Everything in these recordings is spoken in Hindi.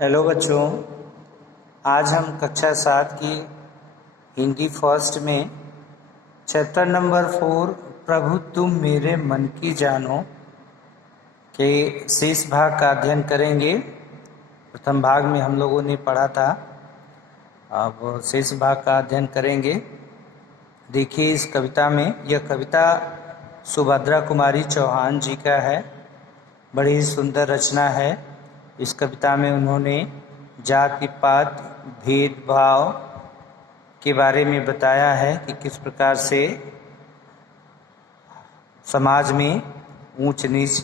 हेलो बच्चों, आज हम कक्षा 7 की हिंदी फर्स्ट में चैप्टर नंबर 4 प्रभु तुम मेरे मन की जानो के शेष भाग का अध्ययन करेंगे। प्रथम भाग में हम लोगों ने पढ़ा था, अब शेष भाग का अध्ययन करेंगे। देखिए इस कविता में, यह कविता सुभद्रा कुमारी चौहान जी का है। बड़ी सुंदर रचना है। इस कविता में उन्होंने जाति पात भेदभाव के बारे में बताया है कि किस प्रकार से समाज में ऊंच नीच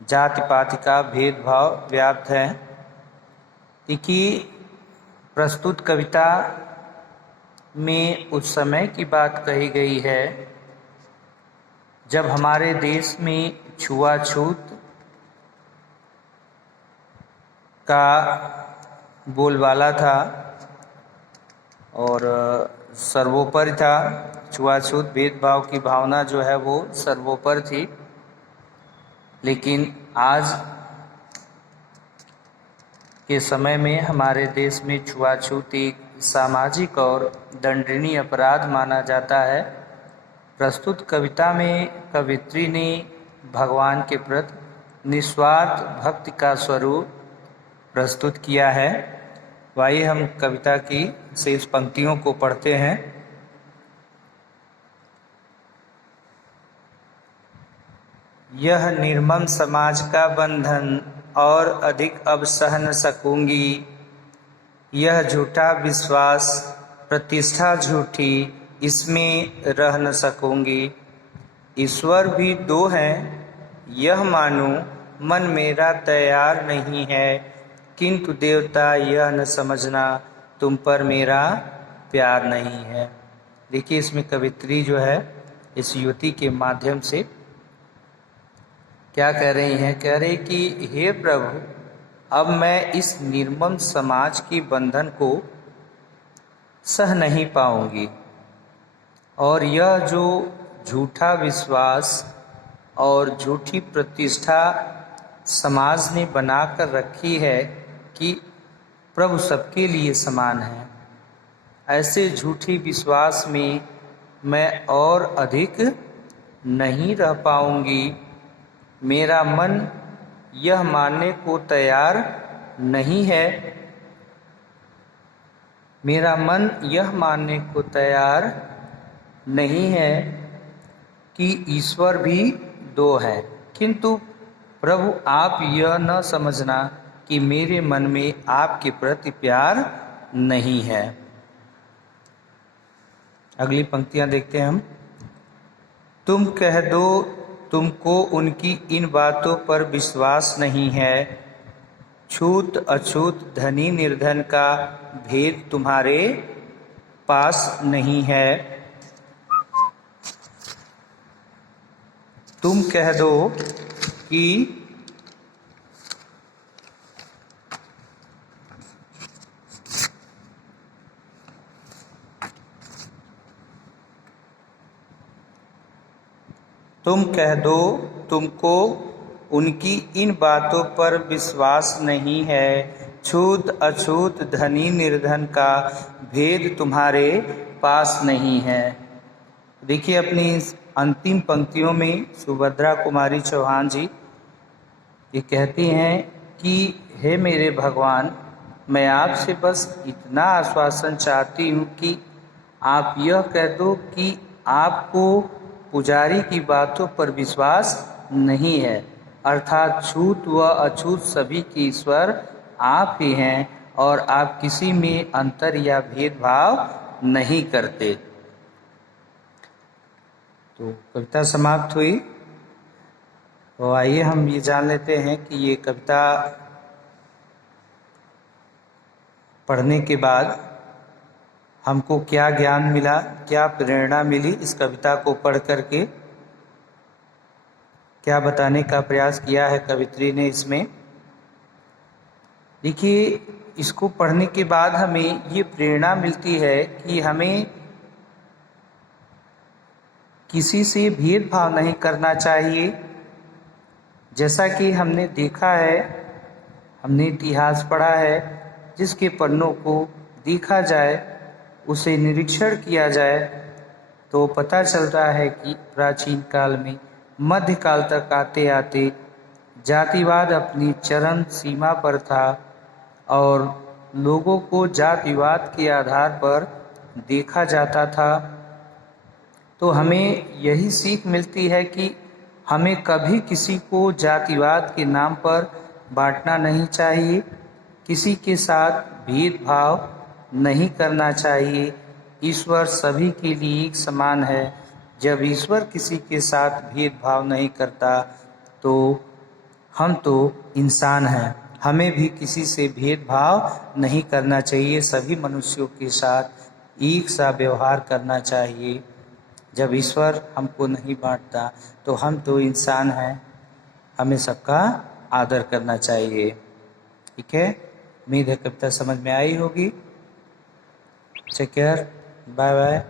जाति पात का भेदभाव व्याप्त है। देखिए प्रस्तुत कविता में उस समय की बात कही गई है जब हमारे देश में छुआछूत का बोलबाला था और सर्वोपरि था। छुआछूत भेदभाव की भावना जो है वो सर्वोपरि थी। लेकिन आज के समय में हमारे देश में छुआछूत एक सामाजिक और दंडनीय अपराध माना जाता है। प्रस्तुत कविता में कवित्री ने भगवान के प्रति निस्वार्थ भक्ति का स्वरूप प्रस्तुत किया है। आइए हम कविता की शेष पंक्तियों को पढ़ते हैं। यह निर्मम समाज का बंधन और अधिक अब सह न सकूंगी। यह झूठा विश्वास प्रतिष्ठा झूठी, इसमें रह न सकूंगी। ईश्वर भी दो हैं यह मानूं, मन मेरा तैयार नहीं है। किंतु देवता यह न समझना, तुम पर मेरा प्यार नहीं है। देखिए इसमें कवित्री जो है इस युवती के माध्यम से क्या कह रही हैं। कह रही कि हे प्रभु, अब मैं इस निर्मम समाज की बंधन को सह नहीं पाऊंगी और यह जो झूठा विश्वास और झूठी प्रतिष्ठा समाज ने बनाकर रखी है कि प्रभु सबके लिए समान है, ऐसे झूठी विश्वास में मैं और अधिक नहीं रह पाऊंगी। मेरा मन यह मानने को तैयार नहीं है, मेरा मन यह मानने को तैयार नहीं है कि ईश्वर भी दो है। किंतु प्रभु आप यह न समझना कि मेरे मन में आपके प्रति प्यार नहीं है। अगली पंक्तियां देखते हैं हम। तुम कह दो तुमको उनकी इन बातों पर विश्वास नहीं है। छूत अछूत धनी निर्धन का भेद तुम्हारे पास नहीं है। तुम कह दो कि तुम कह दो तुमको उनकी इन बातों पर विश्वास नहीं है। छूत अछूत धनी निर्धन का भेद तुम्हारे पास नहीं है। देखिए अपनी अंतिम पंक्तियों में सुभद्रा कुमारी चौहान जी ये कहती हैं कि हे मेरे भगवान, मैं आपसे बस इतना आश्वासन चाहती हूँ कि आप यह कह दो कि आपको पुजारी की बातों पर विश्वास नहीं है, अर्थात छूत व अछूत सभी के ईश्वर आप ही हैं और आप किसी में अंतर या भेदभाव नहीं करते। तो कविता समाप्त हुई। तो आइए हम ये जान लेते हैं कि ये कविता पढ़ने के बाद हमको क्या ज्ञान मिला, क्या प्रेरणा मिली। इस कविता को पढ़ करके क्या बताने का प्रयास किया है कवित्री ने इसमें। देखिए इसको पढ़ने के बाद हमें ये प्रेरणा मिलती है कि हमें किसी से भेदभाव नहीं करना चाहिए। जैसा कि हमने देखा है हमने इतिहास पढ़ा है, जिसके पन्नों को देखा जाए, उसे निरीक्षण किया जाए तो पता चलता है कि प्राचीन काल में मध्यकाल तक आते आते जातिवाद अपनी चरम सीमा पर था और लोगों को जातिवाद के आधार पर देखा जाता था। तो हमें यही सीख मिलती है कि हमें कभी किसी को जातिवाद के नाम पर बांटना नहीं चाहिए, किसी के साथ भेदभाव नहीं करना चाहिए। ईश्वर सभी के लिए एक समान है। जब ईश्वर किसी के साथ भेदभाव नहीं करता तो हम तो इंसान हैं, हमें भी किसी से भेदभाव नहीं करना चाहिए, सभी मनुष्यों के साथ एक सा व्यवहार करना चाहिए। जब ईश्वर हमको नहीं बांटता तो हम तो इंसान हैं, हमें सबका आदर करना चाहिए। ठीक है, उम्मीद है कविता समझ में आई होगी। Take care, bye bye.